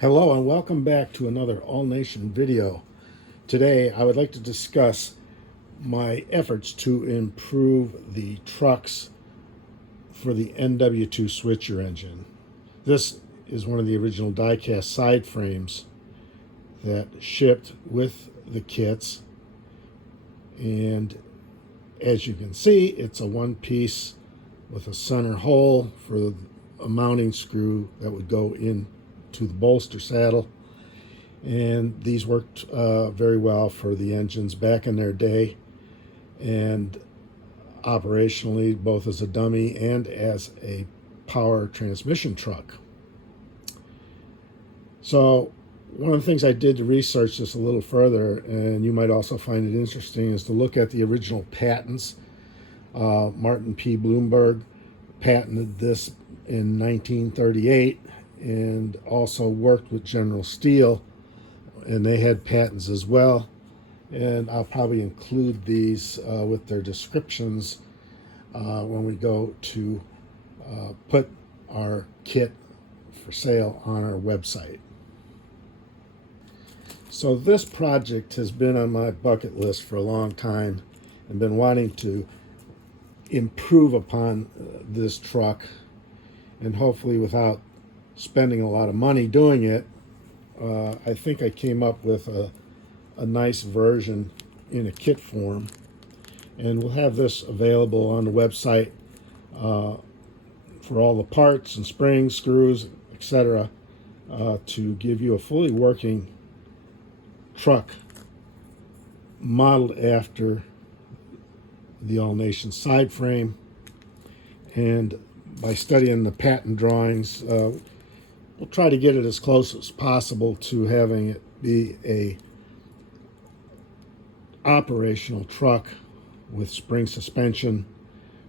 Hello and welcome back to another All Nation video. Today I would like to discuss my efforts to improve the trucks for the NW2 switcher engine. This is one of the original die-cast side frames that shipped with the kits, and as you can see, it's a one piece with a center hole for a mounting screw that would go in to the bolster saddle, and these worked very well for the engines back in their day, and operationally both as a dummy and as a power transmission truck. So one of the things I did to research this a little further, and you might also find it interesting, is to look at the original patents. Martin P. Bloomberg patented this in 1938 and also worked with General Steel, and they had patents as well. And I'll probably include these with their descriptions when we go to put our kit for sale on our website. So this project has been on my bucket list for a long time and been wanting to improve upon this truck, and hopefully without spending a lot of money doing it. I think I came up with a nice version in a kit form, and we'll have this available on the website for all the parts and springs, screws, etc., to give you a fully working truck modeled after the All Nation side frame. And by studying the patent drawings, we'll try to get it as close as possible to having it be a operational truck with spring suspension,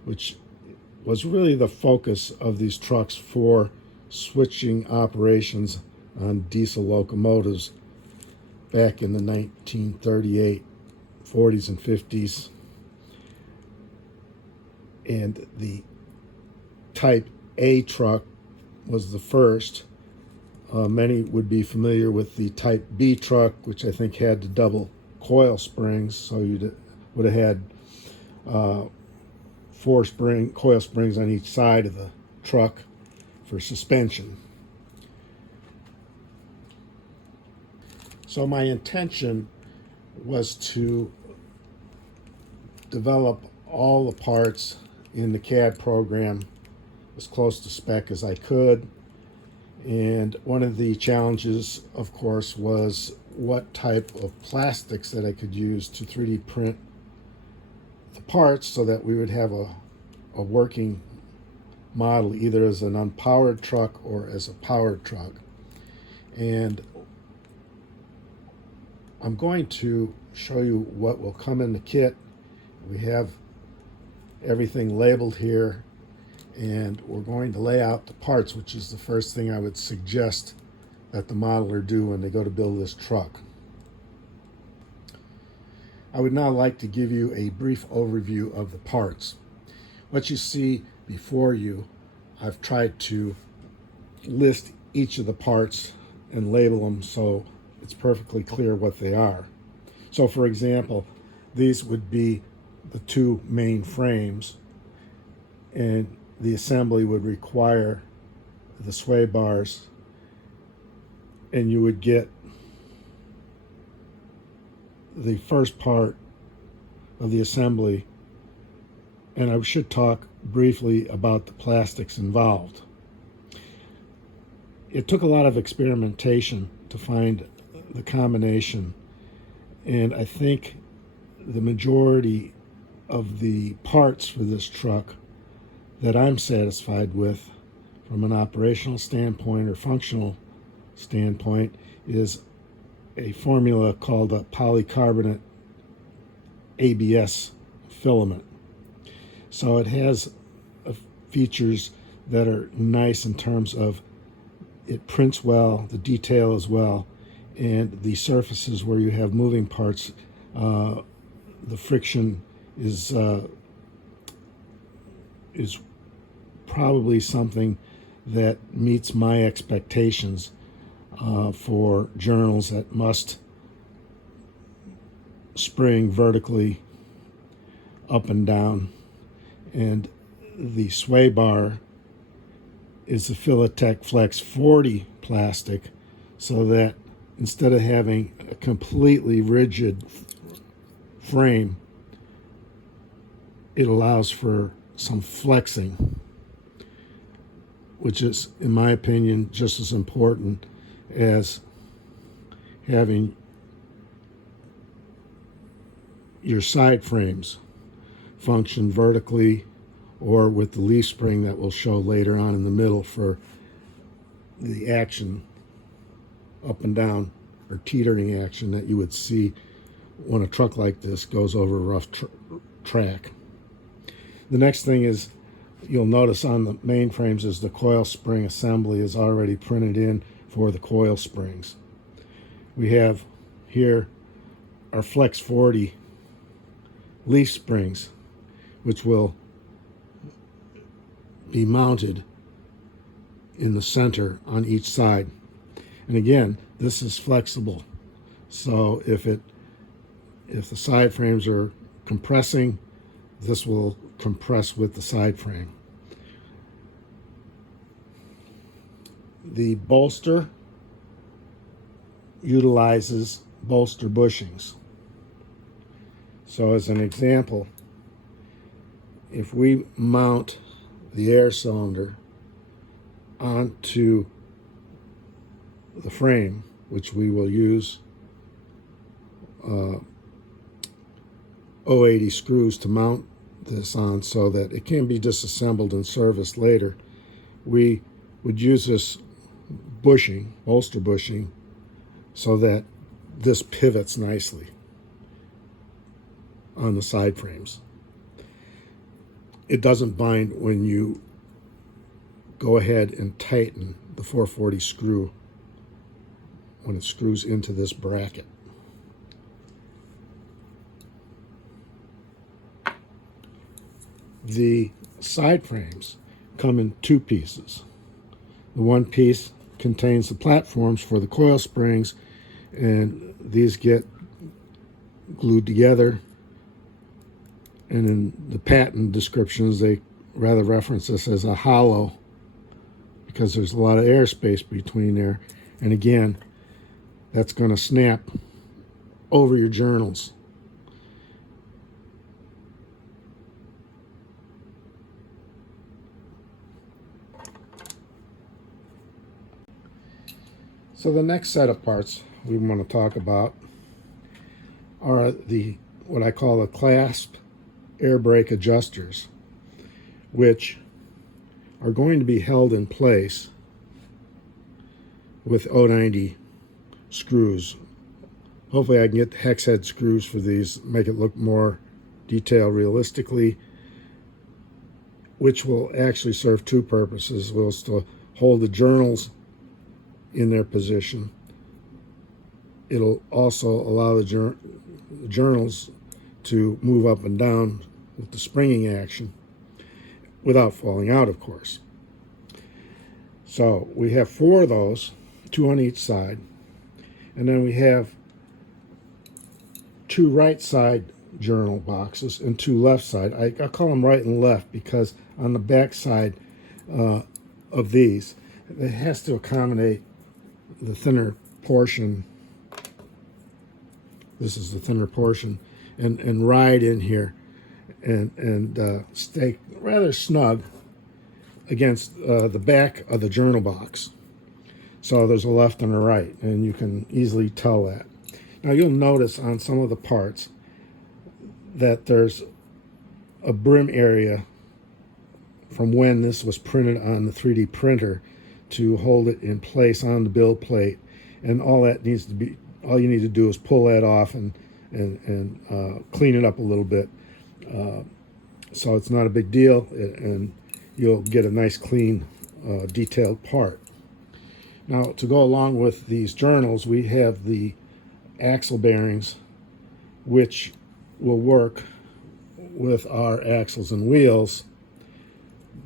which was really the focus of these trucks for switching operations on diesel locomotives back in the 1938, 40s, and 50s. And the Type A truck was the first. Many would be familiar with the Type B truck, which I think had the double coil springs, so you would have had 4 coil springs on each side of the truck for suspension. So my intention was to develop all the parts in the CAD program as close to spec as I could. And one of the challenges, of course, was what type of plastics that I could use to 3D print the parts so that we would have a working model either as an unpowered truck or as a powered truck. And I'm going to show you what will come in the kit. We have everything labeled here, and we're going to lay out the parts, which is the first thing I would suggest that the modeler do when they go to build this truck. I would now like to give you a brief overview of the parts. What you see before you, I've tried to list each of the parts and label them so it's perfectly clear what they are. So for example, these would be the 2 main frames, and the assembly would require the sway bars, and you would get the first part of the assembly. And I should talk briefly about the plastics involved. It took a lot of experimentation to find the combination, and I think the majority of the parts for this truck that I'm satisfied with from an operational standpoint or functional standpoint is a formula called a polycarbonate ABS filament. So it has features that are nice in terms of it prints well, the detail as well, and the surfaces where you have moving parts, the friction is probably something that meets my expectations for journals that must spring vertically up and down. And the sway bar is the Filatech Flex 40 plastic, so that instead of having a completely rigid frame, it allows for some flexing, which is, in my opinion, just as important as having your side frames function vertically or with the leaf spring that we'll show later on in the middle for the action up and down or teetering action that you would see when a truck like this goes over a rough track. The next thing is, you'll notice on the main frames is the coil spring assembly is already printed in for the coil springs. We have here our Flex 40 leaf springs, which will be mounted in the center on each side. And again, this is flexible, so if the side frames are compressing, this will compress with the side frame. The bolster utilizes bolster bushings. So as an example, if we mount the air cylinder onto the frame, which we will use 080 screws to mount this on so that it can be disassembled and serviced later, we would use this bushing, bolster bushing, so that this pivots nicely on the side frames. It doesn't bind when you go ahead and tighten the 440 screw when it screws into this bracket. The side frames come in two pieces. The one piece contains the platforms for the coil springs, and these get glued together, and in the patent descriptions they rather reference this as a hollow because there's a lot of airspace between there, and again, that's going to snap over your journals. So the next set of parts we want to talk about are the what I call the clasp air brake adjusters, which are going to be held in place with 090 screws. Hopefully I can get the hex head screws for these, make it look more detailed realistically, which will actually serve two purposes. We'll still hold the journals in their position. It'll also allow the journals to move up and down with the springing action without falling out, of course. So we have four of those, two on each side, and then we have two right side journal boxes and two left side. I call them right and left because on the back side of these, it has to accommodate the thinner portion. This is the thinner portion, and ride in here and stay rather snug against the back of the journal box. So there's a left and a right, and you can easily tell that. Now you'll notice on some of the parts that there's a brim area from when this was printed on the 3D printer to hold it in place on the build plate, and all you need to do is pull that off and clean it up a little bit, so it's not a big deal, and you'll get a nice clean detailed part. Now, to go along with these journals, we have the axle bearings, which will work with our axles and wheels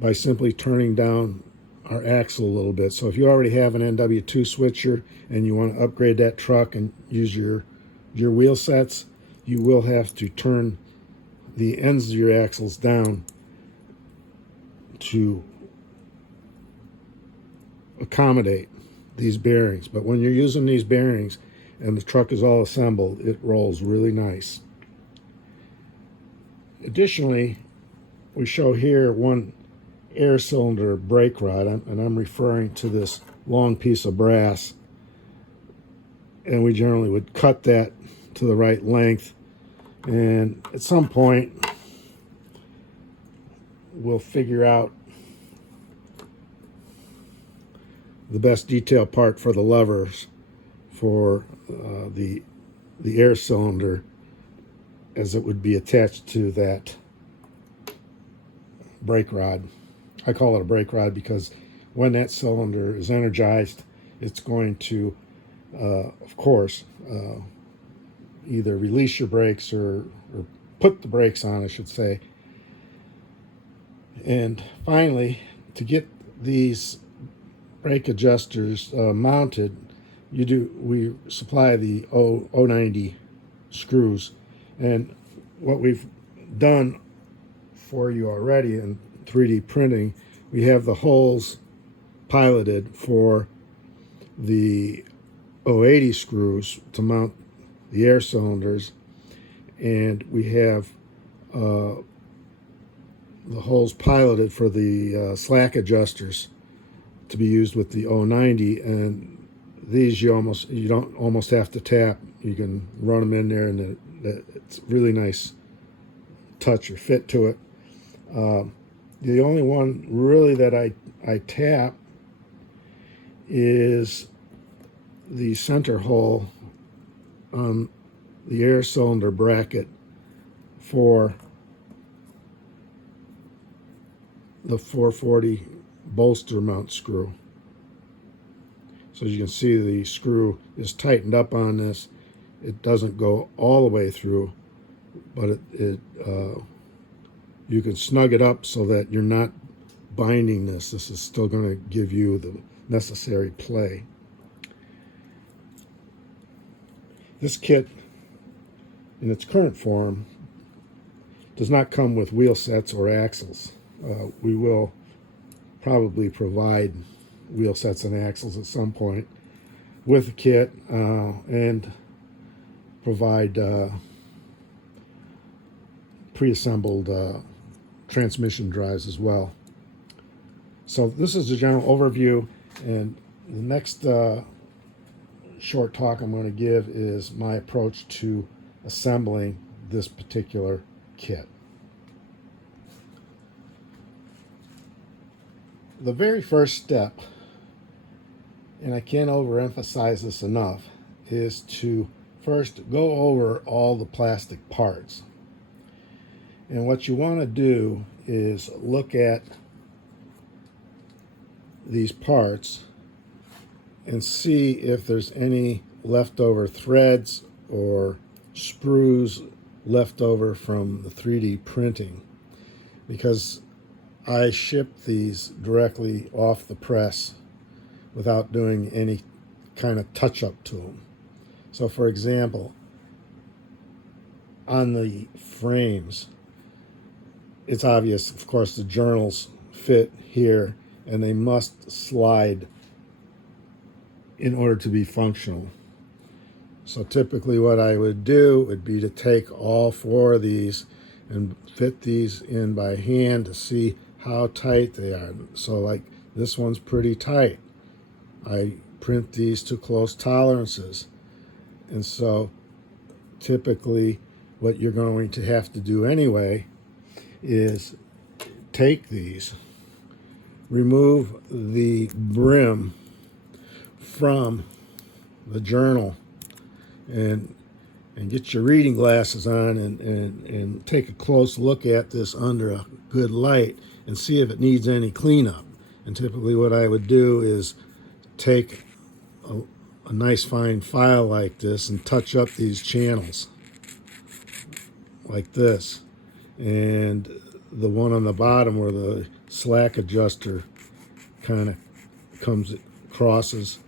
by simply turning down our axle a little bit. So if you already have an NW2 switcher and you want to upgrade that truck and use your wheel sets, you will have to turn the ends of your axles down to accommodate these bearings. But when you're using these bearings and the truck is all assembled, it rolls really nice. Additionally, we show here one air cylinder brake rod, and I'm referring to this long piece of brass, and we generally would cut that to the right length, and at some point we'll figure out the best detail part for the levers for the air cylinder, as it would be attached to that brake rod. I call it a brake rod because when that cylinder is energized, it's going to, of course, either release your brakes or put the brakes on, I should say. And finally, to get these brake adjusters mounted, we supply the 090 screws. And what we've done for you already in 3D printing, we have the holes piloted for the 080 screws to mount the air cylinders, and we have the holes piloted for the slack adjusters to be used with the 090. And these you don't almost have to tap. You can run them in there, and it's really nice touch or fit to it. The only one really that I tap is the center hole on the air cylinder bracket for the 440 bolster mount screw. So as you can see, the screw is tightened up on this. It doesn't go all the way through, but you can snug it up so that you're not binding this. This is still going to give you the necessary play. This kit, in its current form, does not come with wheel sets or axles. We will probably provide wheel sets and axles at some point with the kit, and provide pre-assembled transmission drives as well. So this is the general overview, and the next short talk I'm going to give is my approach to assembling this particular kit. The very first step, and I can't overemphasize this enough, is to first go over all the plastic parts. And what you want to do is look at these parts and see if there's any leftover threads or sprues left over from the 3D printing, because I ship these directly off the press without doing any kind of touch-up to them. So for example, on the frames, it's obvious, of course, the journals fit here, and they must slide in order to be functional. So typically what I would do would be to take all four of these and fit these in by hand to see how tight they are. So like this one's pretty tight. I print these to close tolerances. And so typically what you're going to have to do anyway is take these, remove the brim from the journal, and get your reading glasses on and take a close look at this under a good light and see if it needs any cleanup. And typically what I would do is take a nice fine file like this and touch up these channels like this. And the one on the bottom where the slack adjuster kind of crosses,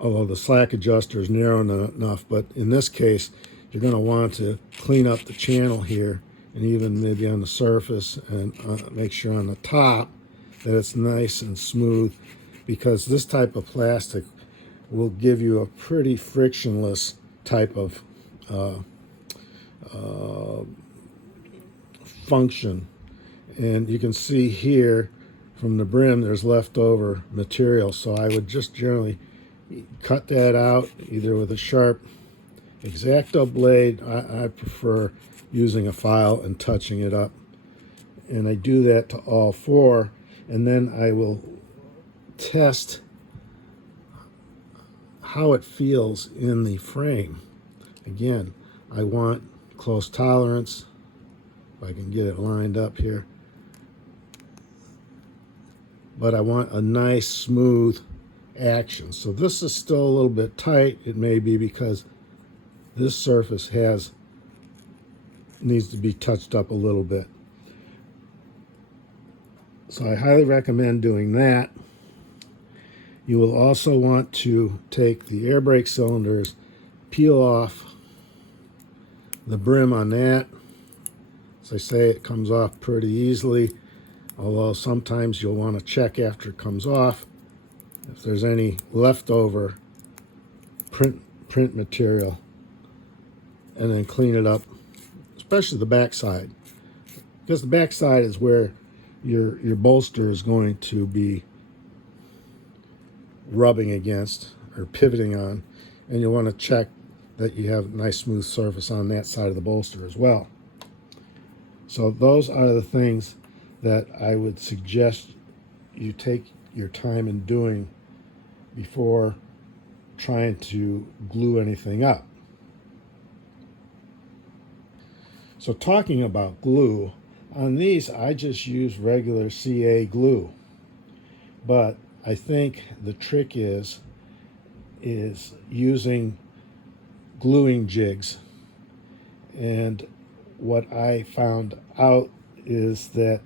although the slack adjuster is narrow enough. But in this case, you're going to want to clean up the channel here, and even maybe on the surface, and make sure on the top that it's nice and smooth, because this type of plastic will give you a pretty frictionless type of function. And you can see here from the brim there's leftover material, so I would just generally cut that out either with a sharp X-Acto blade. I prefer using a file and touching it up, and I do that to all four, and then I will test how it feels in the frame. Again, I want close tolerance, if I can get it lined up here, but I want a nice smooth action. So this is still a little bit tight. It may be because this surface needs to be touched up a little bit. So I highly recommend doing that. You will also want to take the air brake cylinders, peel off the brim on that. As I say, it comes off pretty easily, although sometimes you'll want to check after it comes off if there's any leftover print material, and then clean it up, especially the back side, because the back side is where your bolster is going to be rubbing against or pivoting on, and you'll want to check that you have a nice smooth surface on that side of the bolster as well. So those are the things that I would suggest you take your time in doing before trying to glue anything up. So talking about glue, on these I just use regular CA glue, but I think the trick is using gluing jigs. And what I found out is that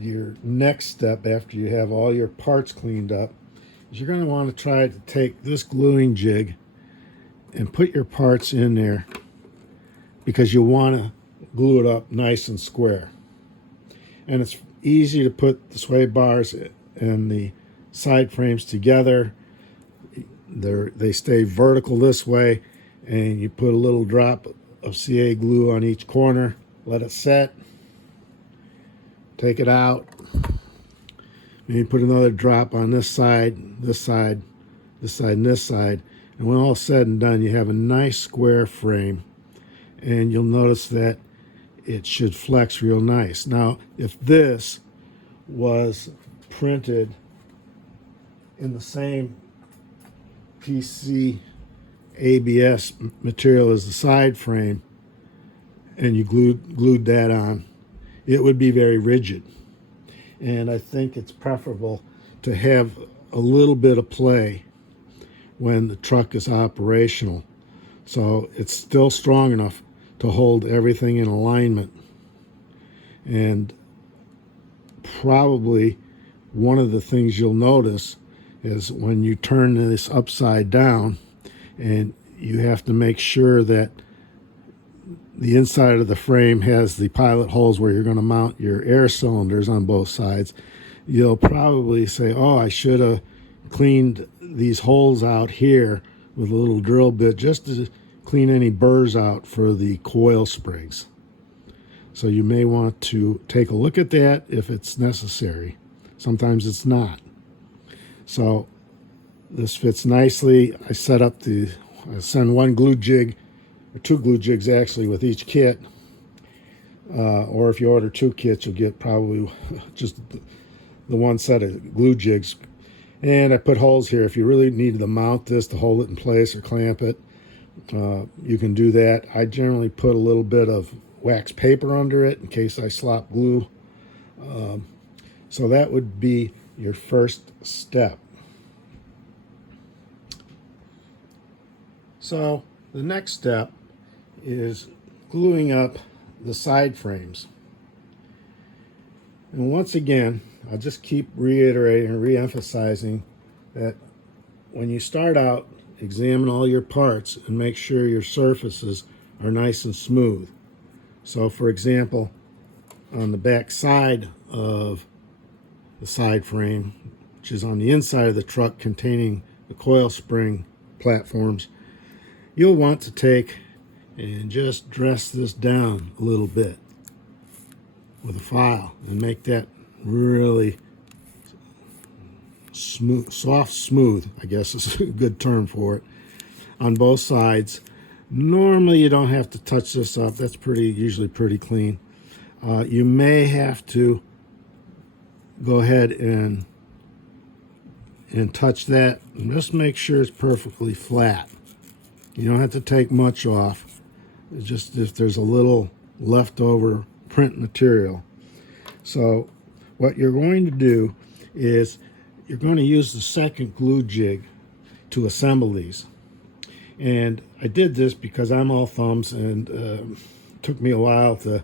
your next step after you have all your parts cleaned up is you're going to want to try to take this gluing jig and put your parts in there, because you want to glue it up nice and square. And it's easy to put the sway bars and the side frames together. They stay vertical this way, and you put a little drop of CA glue on each corner, let it set, take it out, and you put another drop on this side, this side, this side, and this side, and when all said and done, you have a nice square frame, and you'll notice that it should flex real nice. Now, if this was printed in the same PC ABS material as the side frame, and you glued that on, it would be very rigid. And I think it's preferable to have a little bit of play when the truck is operational, so it's still strong enough to hold everything in alignment. And probably one of the things you'll notice is when you turn this upside down, and you have to make sure that the inside of the frame has the pilot holes where you're going to mount your air cylinders on both sides, you'll probably say, oh, I should have cleaned these holes out here with a little drill bit just to clean any burrs out for the coil springs. So you may want to take a look at that if it's necessary. Sometimes it's not. So this fits nicely. I send one glue jig, or two glue jigs actually, with each kit. Or if you order two kits, you'll get probably just the one set of glue jigs. And I put holes here. If you really need to mount this to hold it in place or clamp it, you can do that. I generally put a little bit of wax paper under it in case I slop glue. So that would be your first step. So the next step is gluing up the side frames. And once again, I'll just keep reiterating and re-emphasizing that when you start out, examine all your parts and make sure your surfaces are nice and smooth. So for example, on the back side of the side frame, which is on the inside of the truck containing the coil spring platforms, you'll want to take and just dress this down a little bit with a file and make that really smooth, soft smooth, I guess is a good term for it, on both sides. Normally you don't have to touch this up. That's usually pretty clean. You may have to go ahead and touch that and just make sure it's perfectly flat. You don't have to take much off. It's just if there's a little leftover print material. So what you're going to do is you're going to use the second glue jig to assemble these. And I did this because I'm all thumbs, and it took me a while to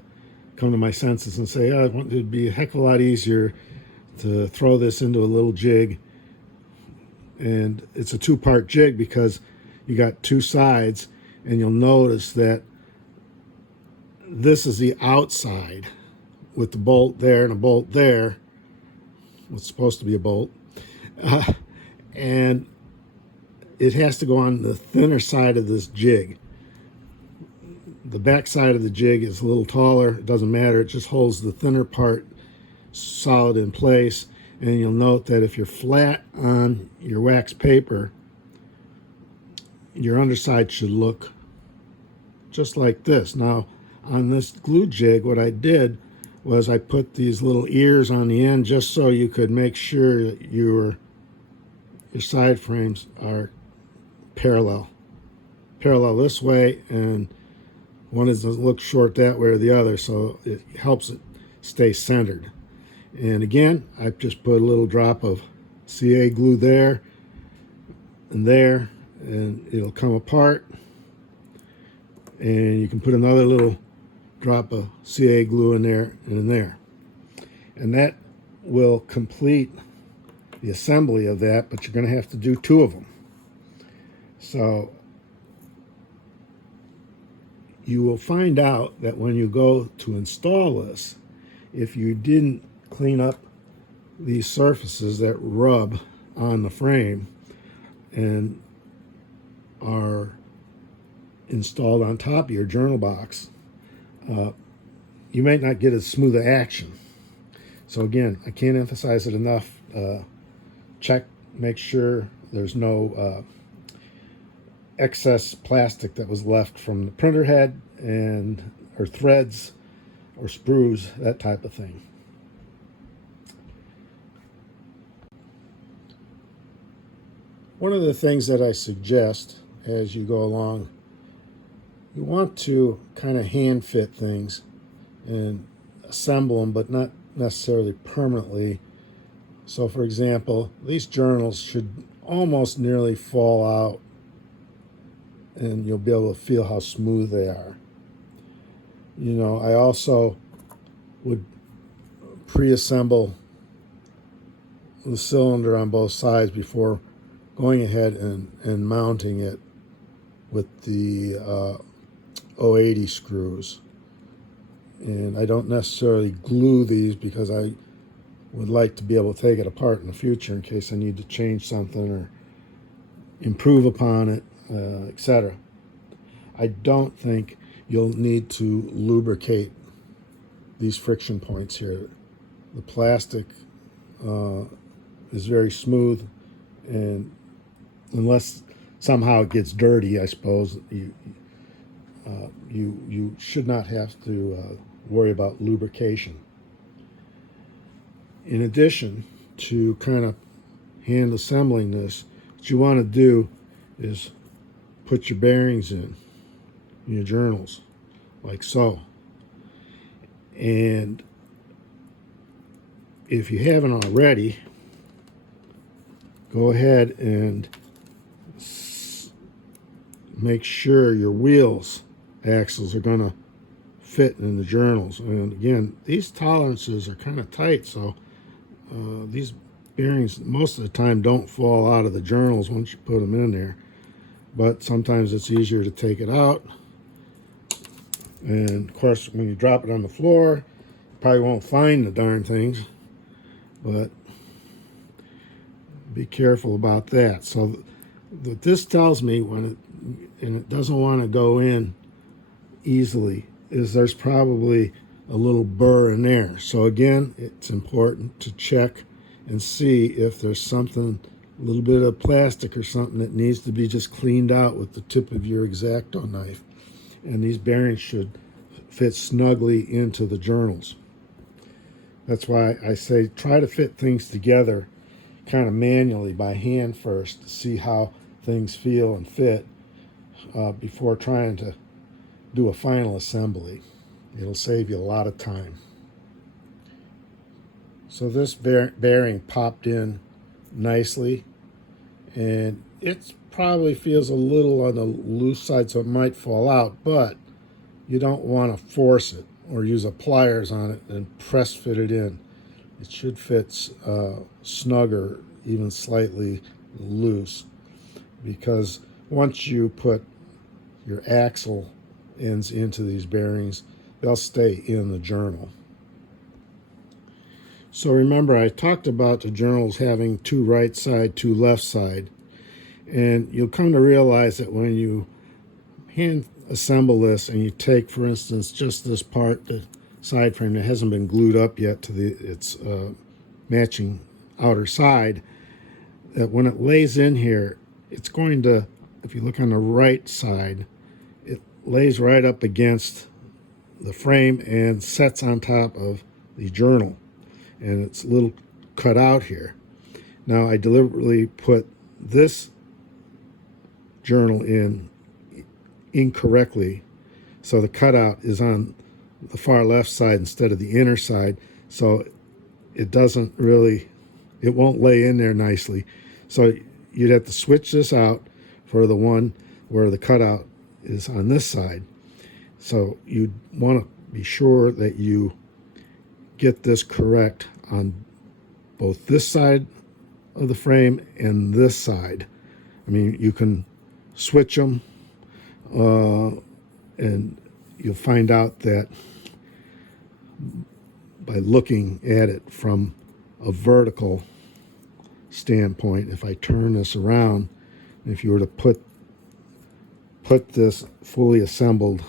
come to my senses and say, oh, it'd be a heck of a lot easier to throw this into a little jig. And it's a two-part jig because you got two sides, and you'll notice that this is the outside with the bolt there and a bolt there. What's supposed to be a bolt. And it has to go on the thinner side of this jig. The back side of the jig is a little taller. It doesn't matter. It just holds the thinner part solid in place. And you'll note that if you're flat on your wax paper, your underside should look just like this. Now, on this glue jig, what I did was I put these little ears on the end just so you could make sure that your side frames are parallel this way, and one doesn't look short that way or the other, so it helps it stay centered. And again, I just put a little drop of CA glue there, and it'll come apart, and you can put another little drop of CA glue in there and in there, and that will complete the assembly of that. But you're going to have to do two of them. So you will find out that when you go to install this, if you didn't clean up these surfaces that rub on the frame and are installed on top of your journal box, you might not get as smooth an action. So again, I can't emphasize it enough. Check, make sure there's no excess plastic that was left from the printer head or threads or sprues, that type of thing. One of the things that I suggest as you go along, you want to kind of hand fit things and assemble them, but not necessarily permanently. So for example, these journals should almost nearly fall out, and you'll be able to feel how smooth they are. You know, I also would pre-assemble the cylinder on both sides before going ahead and mounting it with the 080 screws. And I don't necessarily glue these because I would like to be able to take it apart in the future in case I need to change something or improve upon it, etc. I don't think you'll need to lubricate these friction points here. The plastic is very smooth, and unless somehow it gets dirty, I suppose you should not have to worry about lubrication. In addition to kind of hand assembling this, what you want to do is put your bearings in your journals, like so. And if you haven't already, go ahead and make sure your wheels axles are going to fit in the journals. And again, these tolerances are kind of tight, so these bearings most of the time don't fall out of the journals once you put them in there. But sometimes it's easier to take it out. And of course, when you drop it on the floor, you probably won't find the darn things, but be careful about that. So what this tells me, and it doesn't want to go in easily, is there's probably a little burr in there. So again, it's important to check and see if there's something, a little bit of plastic or something that needs to be just cleaned out with the tip of your X-Acto knife. And these bearings should fit snugly into the journals. That's why I say try to fit things together kind of manually by hand first to see how things feel and fit before trying to do a final assembly. It'll save you a lot of time. So this bearing popped in nicely, and it probably feels a little on the loose side, so it might fall out, but you don't want to force it or use a pliers on it and press fit it in. It should fit snugger, even slightly loose, because once you put your axle ends into these bearings, they'll stay in the journal. So remember, I talked about the journals having two right side, two left side, and you'll come to realize that when you hand assemble this and you take, for instance, just this part, the side frame that hasn't been glued up yet to its matching outer side, that when it lays in here, it's going to, if you look on the right side, it lays right up against the frame and sets on top of the journal, and it's a little cut out here. Now I deliberately put this journal in incorrectly, so the cutout is on the far left side instead of the inner side, so it doesn't really, it won't lay in there nicely. So you'd have to switch this out for the one where the cutout is on this side. So you want to be sure that you get this correct on both this side of the frame and this side. I mean, you can switch them and you'll find out that by looking at it from a vertical standpoint, if I turn this around, if you were to put this fully assembled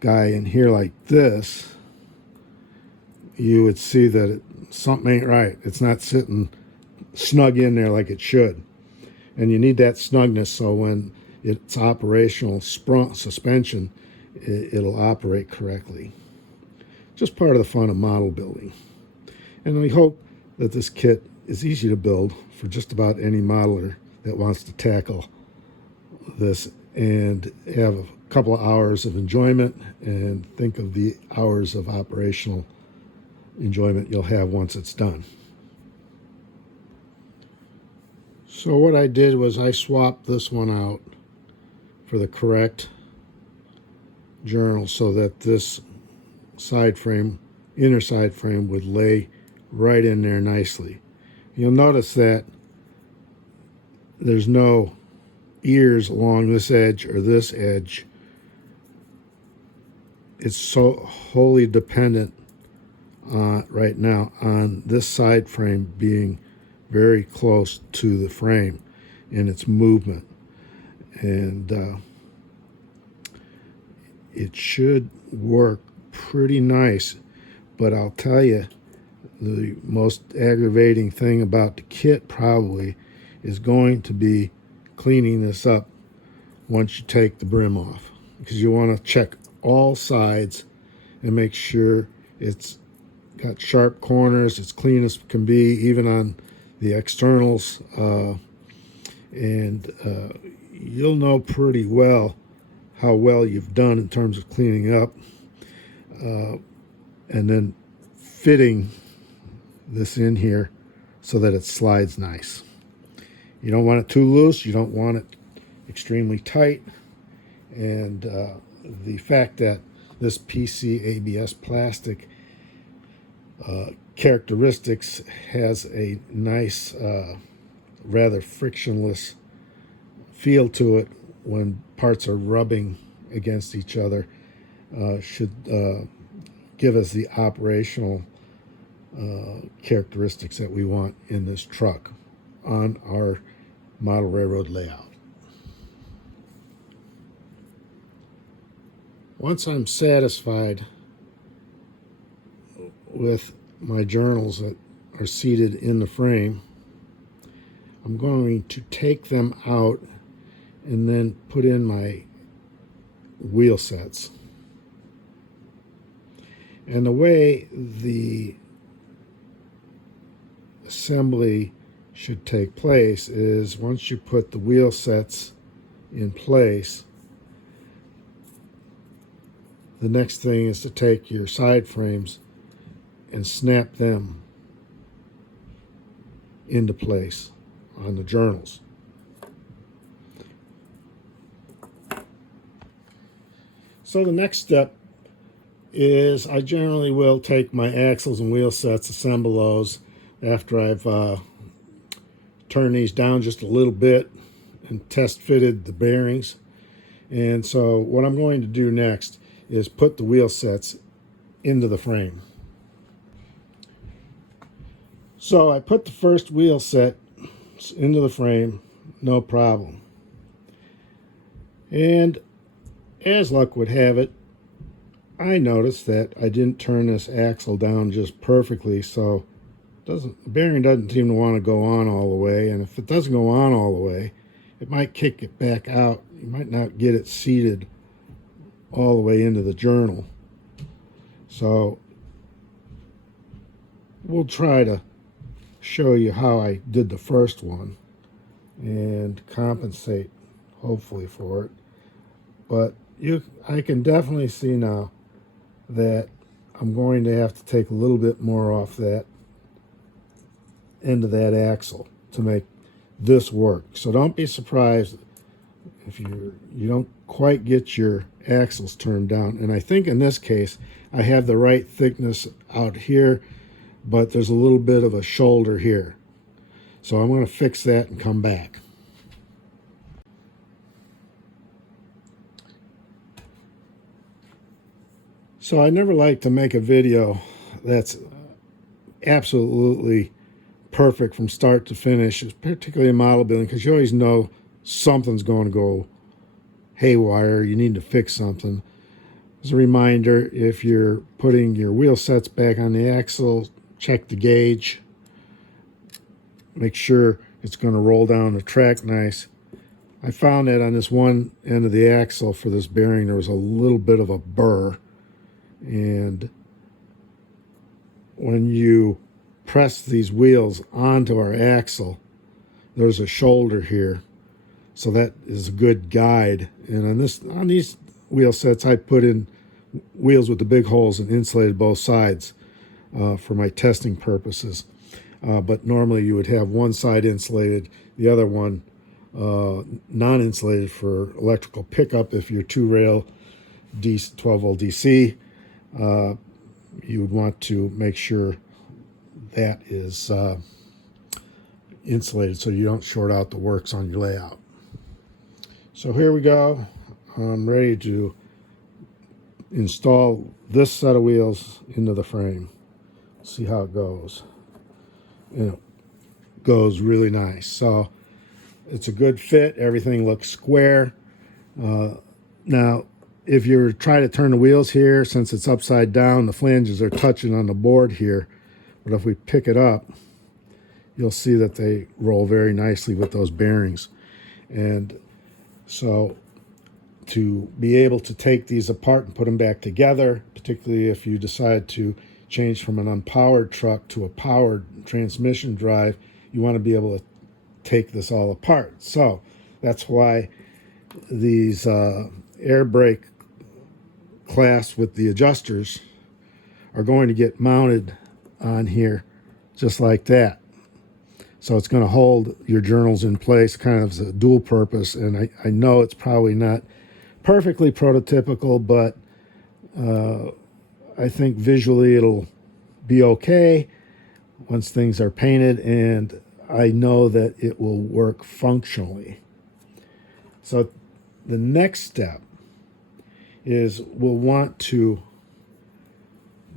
guy in here like this, you would see that something ain't right. It's not sitting snug in there like it should. And you need that snugness so when it's operational suspension, it'll operate correctly. Just part of the fun of model building. And we hope that this kit is easy to build for just about any modeler that wants to tackle this and have a couple of hours of enjoyment, and think of the hours of operational enjoyment you'll have once it's done. So what I did was I swapped this one out for the correct journal so that this side frame, inner side frame, would lay right in there nicely. You'll notice that there's no ears along this edge or this edge. It's so wholly dependent right now on this side frame being very close to the frame in its movement, and it should work pretty nice. But I'll tell you, the most aggravating thing about the kit probably is going to be cleaning this up once you take the brim off, because you want to check all sides and make sure it's got sharp corners, it's clean as can be, even on the externals, and you'll know pretty well how well you've done in terms of cleaning up, and then fitting this in here so that it slides nice. You don't want it too loose, you don't want it extremely tight, and the fact that this PC ABS plastic characteristics has a nice, rather frictionless feel to it when parts are rubbing against each other. Should give us the operational characteristics that we want in this truck on our model railroad layout. Once I'm satisfied with my journals that are seated in the frame, I'm going to take them out and then put in my wheel sets. And the way the assembly should take place is once you put the wheel sets in place, the next thing is to take your side frames and snap them into place on the journals. So the next step is I generally will take my axles and wheel sets, assemble those after I've turned these down just a little bit and test fitted the bearings. And so what I'm going to do next is put the wheel sets into the frame. So I put the first wheel set into the frame, no problem. And as luck would have it, I noticed that I didn't turn this axle down just perfectly, so the bearing doesn't seem to want to go on all the way, and if it doesn't go on all the way, it might kick it back out. You might not get it seated all the way into the journal. So we'll try to show you how I did the first one and compensate hopefully for it. But I can definitely see now that I'm going to have to take a little bit more off that end of that axle to make this work. So don't be surprised if you don't quite get your axles turned down. And I think in this case I have the right thickness out here, but there's a little bit of a shoulder here. So I'm going to fix that and come back. So I never like to make a video that's absolutely perfect from start to finish, particularly in model building, because you always know something's going to go haywire. You need to fix something. As a reminder, if you're putting your wheel sets back on the axle, check the gauge. Make sure it's going to roll down the track nice. I found that on this one end of the axle for this bearing, there was a little bit of a burr. And when you press these wheels onto our axle, there's a shoulder here. So that is a good guide. And on these wheel sets, I put in wheels with the big holes and insulated both sides for my testing purposes. But normally you would have one side insulated, the other one non-insulated for electrical pickup. If you're two-rail 12-volt DC, you would want to make sure that is insulated so you don't short out the works on your layout. So here we go. I'm ready to install this set of wheels into the frame. See how it goes. And it goes really nice. So it's a good fit. Everything looks square. Now, if you're trying to turn the wheels here, since it's upside down, the flanges are touching on the board here. But if we pick it up, you'll see that they roll very nicely with those bearings. And so to be able to take these apart and put them back together, particularly if you decide to change from an unpowered truck to a powered transmission drive, you want to be able to take this all apart. So that's why these air brake clasps with the adjusters are going to get mounted on here just like that. So it's going to hold your journals in place, kind of as a dual purpose. And I know it's probably not perfectly prototypical, but I think visually it'll be okay once things are painted, and I know that it will work functionally. So the next step is we'll want to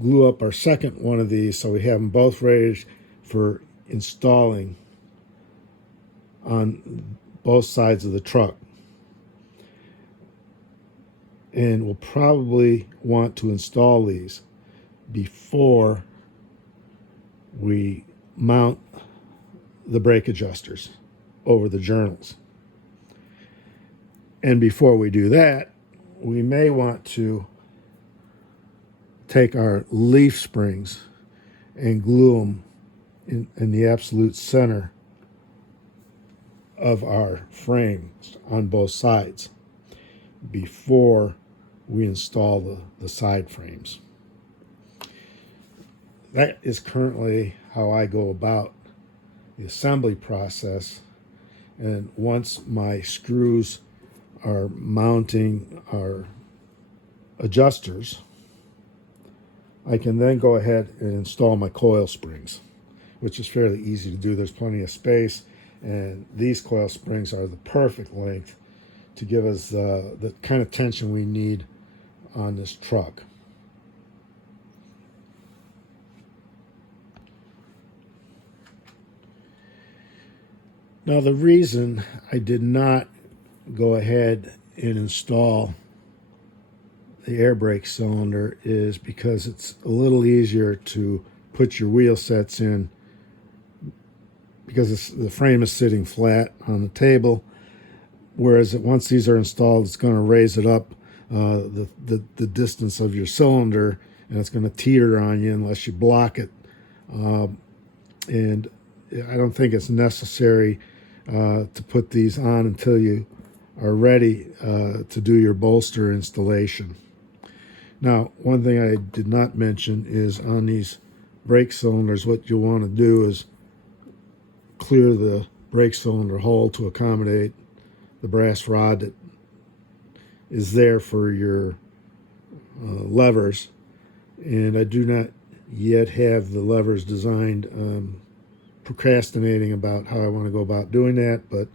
glue up our second one of these so we have them both ready for installing on both sides of the truck. And we'll probably want to install these before we mount the brake adjusters over the journals. And before we do that, we may want to take our leaf springs and glue them in the absolute center of our frames on both sides before we install the side frames. That is currently how I go about the assembly process. And once my screws are mounting our adjusters, I can then go ahead and install my coil springs, which is fairly easy to do. There's plenty of space, and these coil springs are the perfect length to give us the kind of tension we need on this truck. Now, the reason I did not go ahead and install the air brake cylinder is because it's a little easier to put your wheel sets in because the frame is sitting flat on the table, whereas once these are installed, it's going to raise it up the distance of your cylinder, and it's going to teeter on you unless you block it. And I don't think it's necessary to put these on until you are ready to do your bolster installation. Now, one thing I did not mention is on these brake cylinders, what you want to do is clear the brake cylinder hole to accommodate the brass rod that is there for your levers. And I do not yet have the levers designed. Procrastinating about how I want to go about doing that, but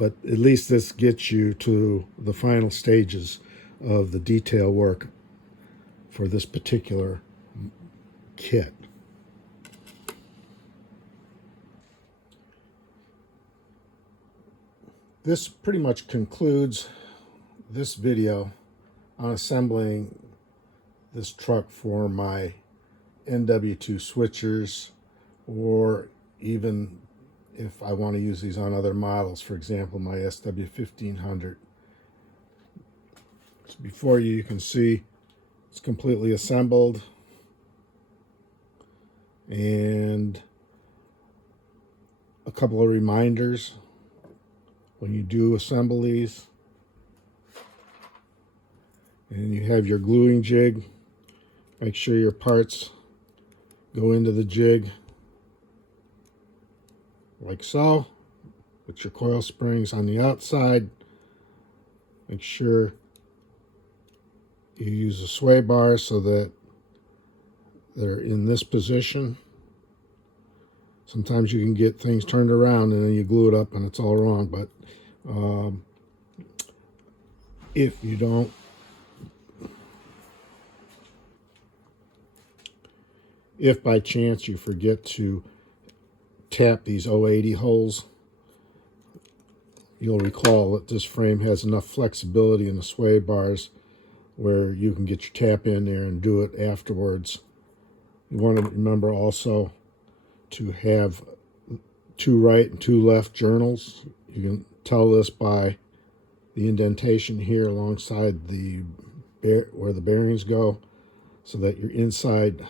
at least this gets you to the final stages of the detail work for this particular kit. This pretty much concludes this video on assembling this truck for my NW2 switchers, or even if I want to use these on other models, for example, my SW1500. So before you can see it's completely assembled, and a couple of reminders when you do assemble these. And you have your gluing jig. Make sure your parts go into the jig like so, with your coil springs on the outside. Make sure you use the sway bars so that they're in this position. Sometimes you can get things turned around and then you glue it up and it's all wrong, but if you don't, if by chance you forget to tap these 080 holes, you'll recall that this frame has enough flexibility in the sway bars where you can get your tap in there and do it afterwards. You want to remember also to have 2 right and 2 left journals. You can tell this by the indentation here alongside where the bearings go, so that your inside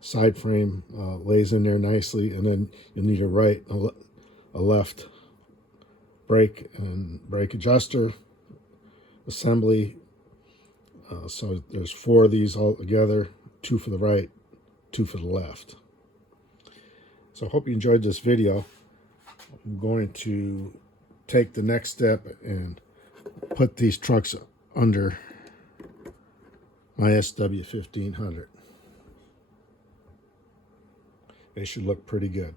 side frame lays in there nicely, and then you need a right and a left brake and brake adjuster assembly. So there's 4 of these all together, 2 for the right, 2 for the left. So I hope you enjoyed this video. I'm going to take the next step and put these trucks under my SW1500. They should look pretty good.